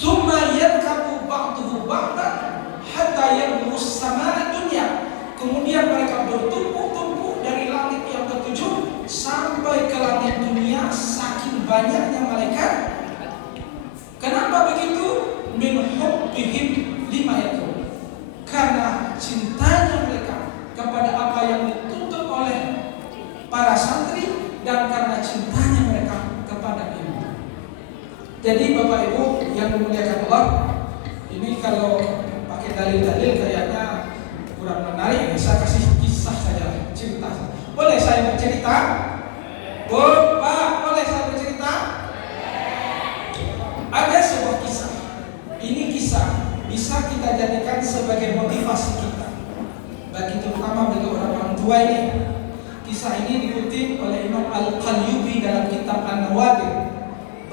Tsumma yarkabu ba'duhu ba'dan hatta yablughus samaa'a dunya. Kemudian mereka bertumpuk-tumpuk dari langit yang ketujuh sampai ke langit dunia, saking banyaknya malaikat. Kenapa begitu? Min hubbihim lima yatlun. Karena cintanya mereka kepada apa yang dituntut oleh para santri dan karena cintanya mereka kepada ilmu. Jadi Bapak Ibu yang dimuliakan Allah, ini kalau pakai dalil-dalil kayaknya kurang menarik. Saya kasih kisah saja, cerita. Boleh saya bercerita? Boleh saya bercerita? Ada sebuah kisah. Ini kisah bisa kita jadikan sebagai motivasi kita, bagi terutama bagi orang-orang tua ini. Kisah ini dikutip oleh Imam Al-Qalyubi dalam kitab An-Nawadir.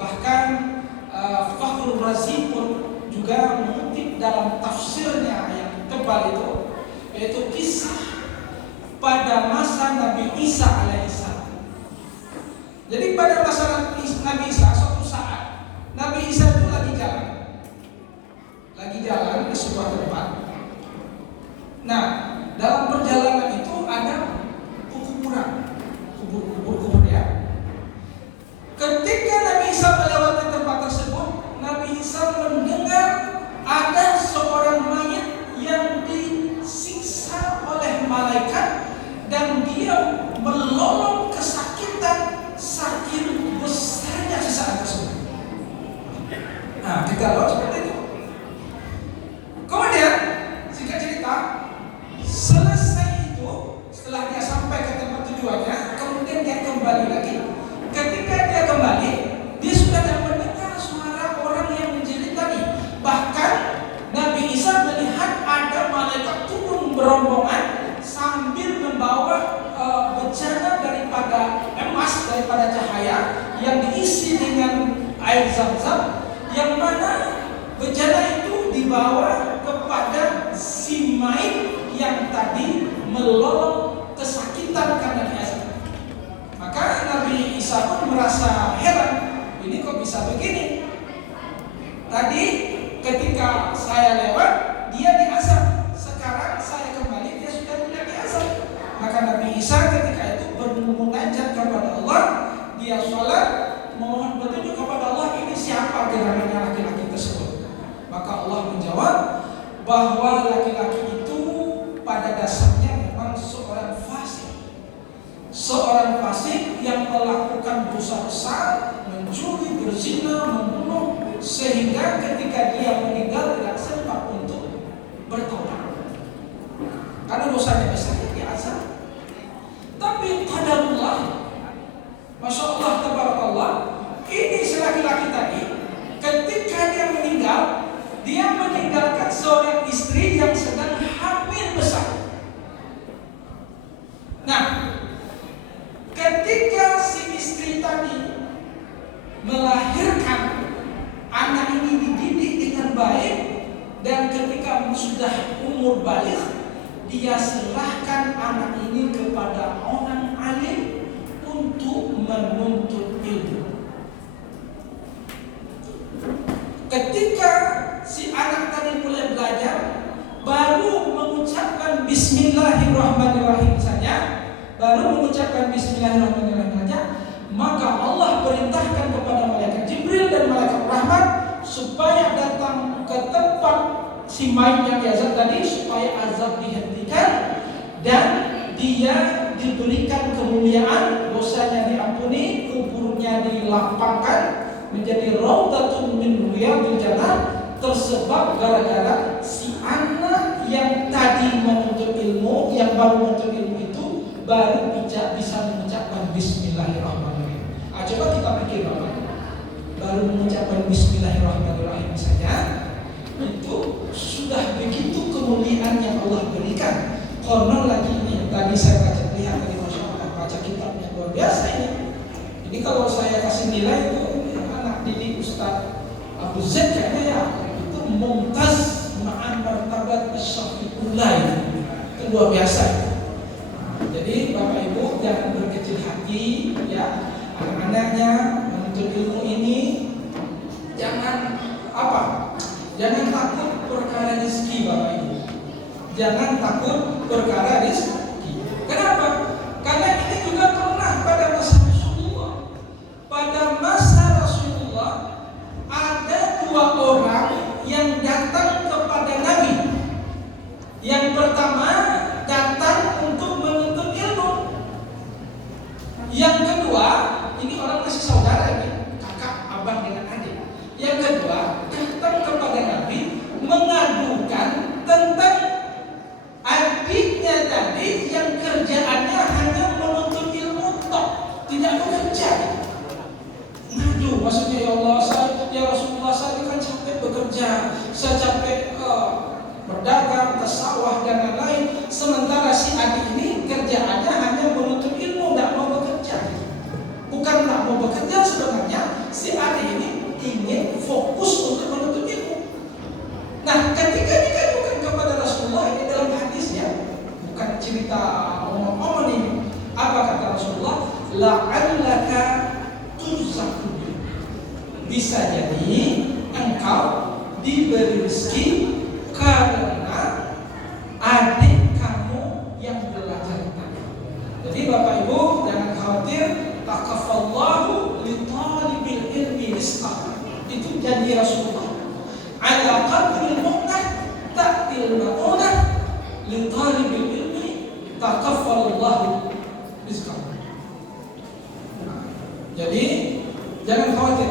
Bahkan Fakhrul Razi pun juga mengutip dalam tafsirnya yang tebal itu, yaitu kisah pada masa Nabi Isa alaihissalam. Jadi pada masa Nabi Isa, suatu saat Nabi Isa itu lagi jalan ke sebuah tempat. Nah, dalam perjalanan itu ada kubur ya. Ketika Nabi Isa melewati tempat tersebut, Nabi Isa mendengar ada seorang mayit yang disiksa oleh malaikat dan dia melolong kesakitan saking besarnya siksaan tersebut. Nah, kita lihat seperti itu. Kemudian singkat cerita, selesai itu, setelah dia sampai ke tempat tujuannya, kemudian dia kembali lagi. Ketika dia kembali, dia sudah tidak mendengar suara orang yang menjerit tadi. Bahkan Nabi Isa melihat ada malaikat turun berombongan sambil membawa bejana daripada emas, daripada cahaya yang diisi dengan air zam-zam, yang mana bejana itu dibawa kepada si mayit yang tadi melolong kesakitan karena diazab. Maka Nabi Isa pun merasa heran, ini kok bisa begini? Tadi ketika saya lewat dia diazab, sekarang saya kembali dia sudah tidak diazab. Maka Nabi Isa ketika itu bermunajat kepada Allah, dia sholat memohon petunjuk kepada Allah, ini siapa gerangan laki-laki tersebut? Maka Allah menjawab bahwa laki-laki itu pada dasarnya memang seorang fasik yang melakukan dosa besar, mencuri, berzina, membunuh, sehingga ketika dia meninggal tidak sempat untuk bertobat karena dosanya besar, dia azab. Tapi qadarullah, masya Allah, tabarakallah, ini si laki-laki tadi ketika dia meninggal, dia meninggalkan seorang istri yang sedang hamil besar. Nah, ketika si istri tadi melahirkan, anak ini dididik dengan baik, dan ketika sudah umur balik, dia serahkan anak ini kepada orang alim untuk menuntut ilmu. Ketika si anak tadi mulai belajar, baru mengucapkan Bismillahirrahmanirrahim saja, maka Allah perintahkan kepada malaikat Jibril dan malaikat Rahmat supaya datang ke tempat si mayit yang diazab tadi, supaya azab dihentikan dan dia diberikan kemuliaan, dosanya diampuni, kuburnya dilapangkan menjadi raudhatun min riyadil jannah, tersebab gara-gara si anak yang tadi menuntut ilmu, yang baru menuntut ilmu itu baru bisa mengucapkan Bismillahirrahmanirrahim. Coba kita pikir Bapak, baru mengucapkan Bismillahirrahmanirrahim saja itu sudah begitu kemuliaan yang Allah berikan. Konon lagi ini tadi saya lihat tadi, masya Allah, baca kitabnya luar biasa ini. Ini kalau saya kasih nilai itu anak didik Ustaz Abu Zaid kayaknya ya itu mumtaz ma'an martabat asy-syafi'ullah, itu luar biasa. Jadi Bapak Ibu jangan berkecil hati ya, anak-anaknya menuntut ilmu ini jangan Apa? Jangan takut perkara rezeki, Bapak Ibu. Jangan takut perkara rezeki. Kenapa? Karena ini juga pernah pada masa Rasulullah. Pada masa Rasulullah ada dua orang yang datang kepada Nabi. Yang pertama datang untuk menuntut ilmu. Yang kedua, ini orang masih saudara ini, kakak, abang dengan adik. Yang kedua datang kepada Nabi mengadukan tentang adiknya tadi yang kerjaannya hanya menuntut ilmu tok, tidak bekerja. Ngadu, maksudnya ya Allah, ya Rasulullah, saya kan capek bekerja, saya capek berdagang, ke sawah dan lain-lain. Sementara si adik ini kerjaannya hanya menuntut ilmu, tidak mau bekerja. Bukan tidak mau bekerja, sebenarnya si adik ini ingin fokus untuk menuntut ilmu. Nah, ketika dikadukan kepada Rasulullah, ini dalam hadis ya, bukan cerita omong-omong ini. Apa kata Rasulullah? La'allaka turzaqu. Bisa jadi engkau diberi rezeki karena adik kamu yang belajar tadi. Jadi Bapak Ibu jangan khawatir, takafallahu li talibil ilmi rizqah. Itu janji Rasulullah. Ala qadril mu'nah ta'til ma'unah li talibil ilmi takafallahu rizqah. Jadi jangan khawatir.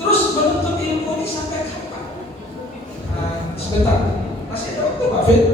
Terus menuntut ilmu ini sampai kapan? Sebentar, masih ada waktu Pak Fit.